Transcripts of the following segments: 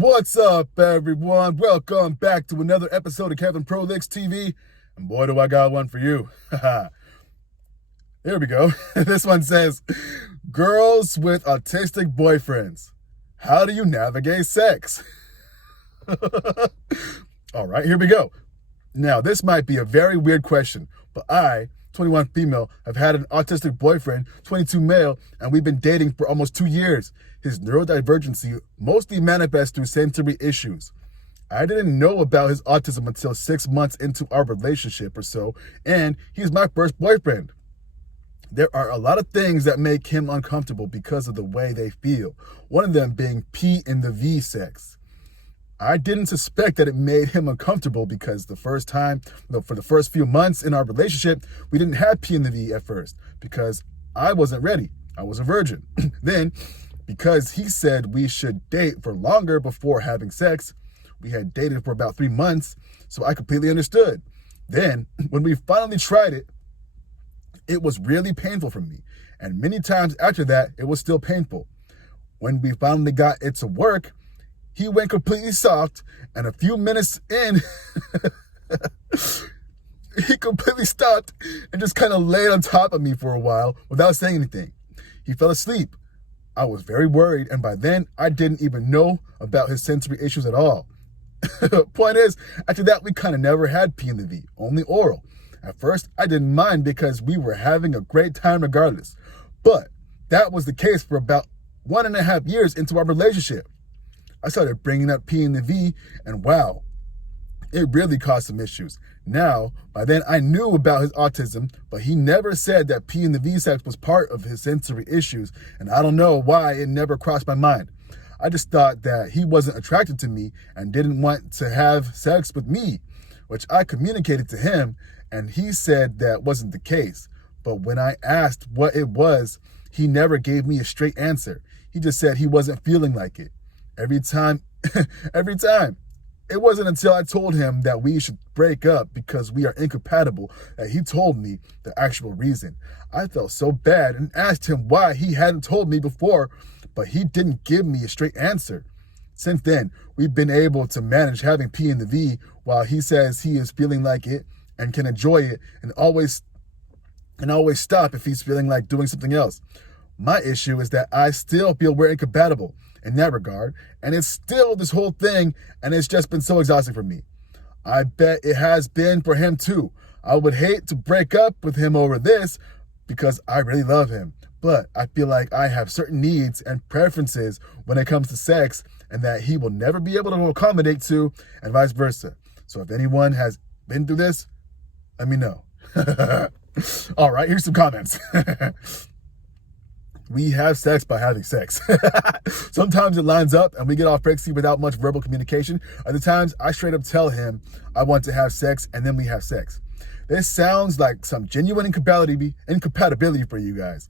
What's up, everyone? Welcome back to another episode of Kevin Prolix TV. And boy, do I got one for you. Here we go. This one says, girls with autistic boyfriends. How do you navigate sex? All right, here we go. Now, this might be a very weird question, but I, 21 female, have had an autistic boyfriend, 22 male, and we've been dating for almost 2 years. His neurodivergency mostly manifests through sensory issues. I didn't know about his autism until 6 months into our relationship or so, and he's my first boyfriend. There are a lot of things that make him uncomfortable because of the way they feel, one of them being P in the V sex. I didn't suspect that it made him uncomfortable because for the first few months in our relationship, we didn't have P in the V at first because I wasn't ready. I was a virgin. Then, because he said we should date for longer before having sex, we had dated for about 3 months, so I completely understood. Then, when we finally tried it, it was really painful for me. And many times after that, it was still painful. When we finally got it to work, he went completely soft, and a few minutes in, he completely stopped and just kind of laid on top of me for a while without saying anything. He fell asleep. I was very worried, and by then, I didn't even know about his sensory issues at all. Point is, after that, we kind of never had P in the V, only oral. At first, I didn't mind because we were having a great time regardless. But that was the case for about 1.5 years into our relationship. I started bringing up P in the V, and wow, it really caused some issues. Now, by then I knew about his autism, but he never said that P in the V sex was part of his sensory issues, and I don't know why it never crossed my mind. I just thought that he wasn't attracted to me and didn't want to have sex with me, which I communicated to him, and he said that wasn't the case. But when I asked what it was, he never gave me a straight answer. He just said he wasn't feeling like it. Every time. It wasn't until I told him that we should break up because we are incompatible that he told me the actual reason. I felt so bad and asked him why he hadn't told me before, but he didn't give me a straight answer. Since then, we've been able to manage having P in the V while he says he is feeling like it and can enjoy it and always stop if he's feeling like doing something else. My issue is that I still feel we're incompatible in that regard, and it's still this whole thing, and it's just been so exhausting for me. I bet it has been for him too. I would hate to break up with him over this because I really love him, but I feel like I have certain needs and preferences when it comes to sex and that he will never be able to accommodate to, and vice versa. So if anyone has been through this, let me know. All right, here's some comments. We have sex by having sex. Sometimes it lines up and we get all freaky without much verbal communication. Other times I straight up tell him I want to have sex and then we have sex. This sounds like some genuine incompatibility for you guys.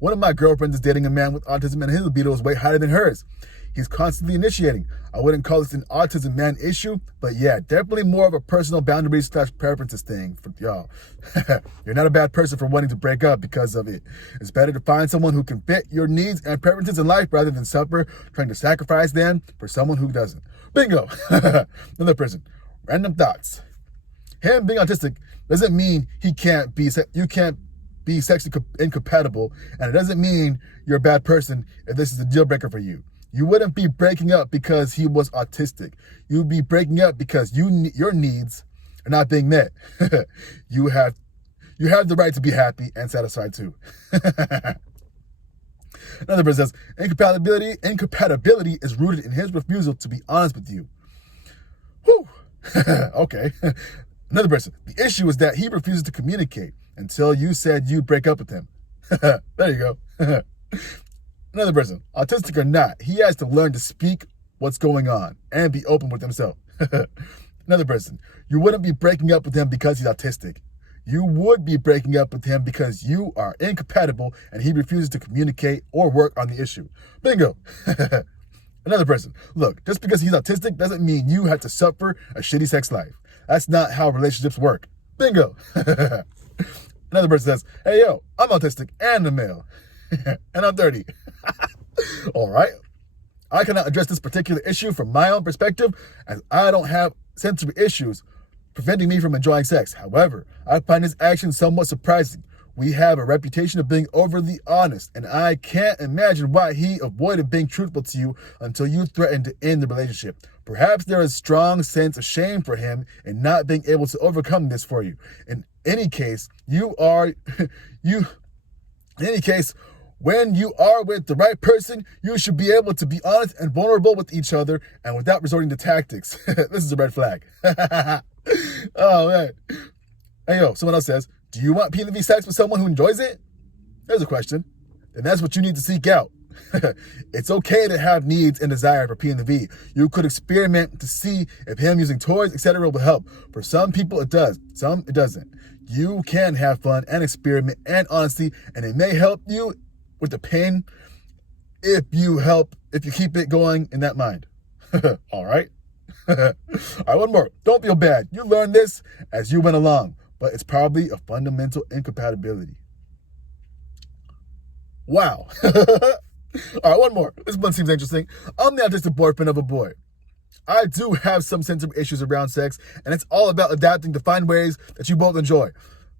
One of my girlfriends is dating a man with autism and his libido is way higher than hers. He's constantly initiating. I wouldn't call this an autism man issue, but yeah, definitely more of a personal boundaries / preferences thing for y'all. You're not a bad person for wanting to break up because of it. It's better to find someone who can fit your needs and preferences in life rather than suffer trying to sacrifice them for someone who doesn't. Bingo! Another person. Random thoughts. Him being autistic doesn't mean you can't be sexually incompatible, and it doesn't mean you're a bad person if this is a deal breaker for you. You wouldn't be breaking up because he was autistic. You'd be breaking up because your needs are not being met. You have the right to be happy and satisfied too. Another person says, incompatibility is rooted in his refusal to be honest with you. Whew. Okay. Another person, the issue is that he refuses to communicate until you said you'd break up with him. There you go. Another person, autistic or not, he has to learn to speak what's going on and be open with himself. Another person, you wouldn't be breaking up with him because he's autistic. You would be breaking up with him because you are incompatible and he refuses to communicate or work on the issue. Bingo. Another person, look, just because he's autistic doesn't mean you have to suffer a shitty sex life. That's not how relationships work. Bingo. Another person says, hey, yo, I'm autistic and a male. And I'm 30. All right. I cannot address this particular issue from my own perspective, as I don't have sensory issues preventing me from enjoying sex. However, I find his actions somewhat surprising. We have a reputation of being overly honest, and I can't imagine why he avoided being truthful to you until you threatened to end the relationship. Perhaps there is a strong sense of shame for him in not being able to overcome this for you. In any case, when you are with the right person, you should be able to be honest and vulnerable with each other and without resorting to tactics. This is a red flag. Oh, man. Hey, yo, someone else says, do you want P&V sex with someone who enjoys it? There's a question. Then that's what you need to seek out. It's okay to have needs and desire for P&V. You could experiment to see if him using toys, etc. will help. For some people, it does. Some, it doesn't. You can have fun and experiment and honesty, and it may help you with the pain if you keep it going in that mind. All right? All right, one more. Don't feel bad. You learned this as you went along, but it's probably a fundamental incompatibility. Wow. All right, one more. This one seems interesting. I'm the autistic boyfriend of a boy. I do have some sensory issues around sex, and it's all about adapting to find ways that you both enjoy.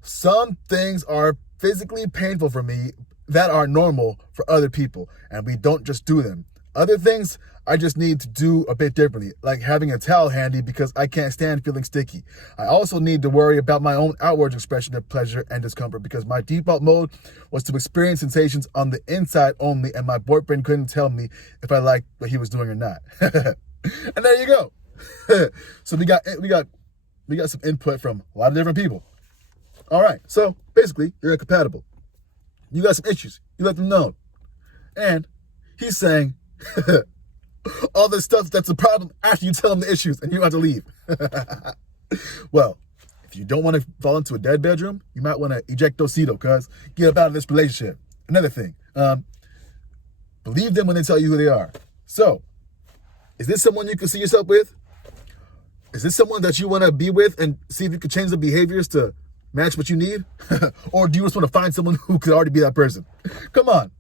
Some things are physically painful for me that are normal for other people, and we don't just do them. Other things I just need to do a bit differently, like having a towel handy because I can't stand feeling sticky. I also need to worry about my own outward expression of pleasure and discomfort because my default mode was to experience sensations on the inside only, and my boyfriend couldn't tell me if I liked what he was doing or not. And there you go. So we got some input from a lot of different people. All right, so basically you're incompatible. You got some issues. You let them know. And he's saying all this stuff that's a problem after you tell him the issues and you have to leave. Well, if you don't want to fall into a dead bedroom, you might want to ejectocito, cuz get up out of this relationship. Another thing, believe them when they tell you who they are. So, is this someone you can see yourself with? Is this someone that you want to be with and see if you can change the behaviors to match what you need? Or do you just want to find someone who could already be that person? Come on.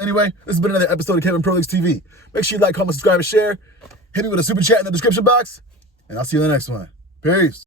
Anyway, this has been another episode of Kevin Prolex TV. Make sure you like, comment, subscribe, and share. Hit me with a super chat in the description box. And I'll see you in the next one. Peace.